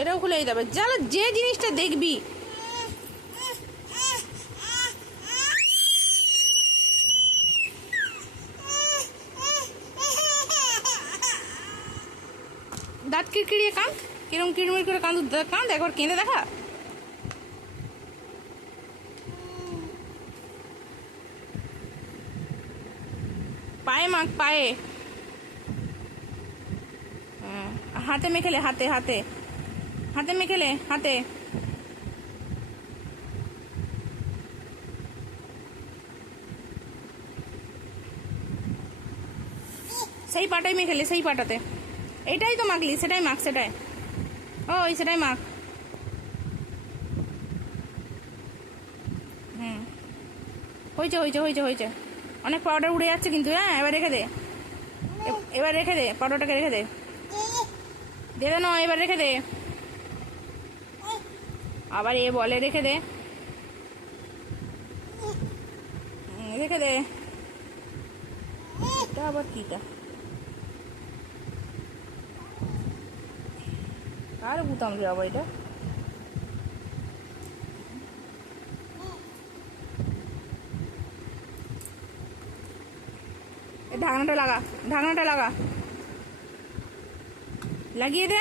এটাও খুলে দিতে হবে। যারা যে জিনিসটা দেখবি দাঁত কিড়কিড়িয়ে কাঁদ, কিরম কিড়মিড় করে কাঁদ, কাঁদ একবার কেঁদে দেখা। পায়ে মাখ, পায়ে। হাতে মেখেলে, হাতে হাতে হাতে মেখেলে, হাতে। সেই পাটাই মেখেলে, সেই পাটাতে। এইটাই তো মাখলি, সেটাই মাখ, সেটাই। ওই সেটাই মাখ। হয়েছে হয়েছে হয়েছে হয়েছে। অনেক পাউডার উড়ে যাচ্ছে কিন্তু। হ্যাঁ, এবার রেখে দে, এবার রেখে দে, পাউডারটাকে রেখে দে। দে না, এবার রেখে দে। আবার এ বলে রেখে দে, রেখে দে। এটা আবার কিটা? আর বুতাম রে আবার এটা। ঢাকনাটা লাগা, ঢাকনাটা লাগা, লাগিয়ে দে।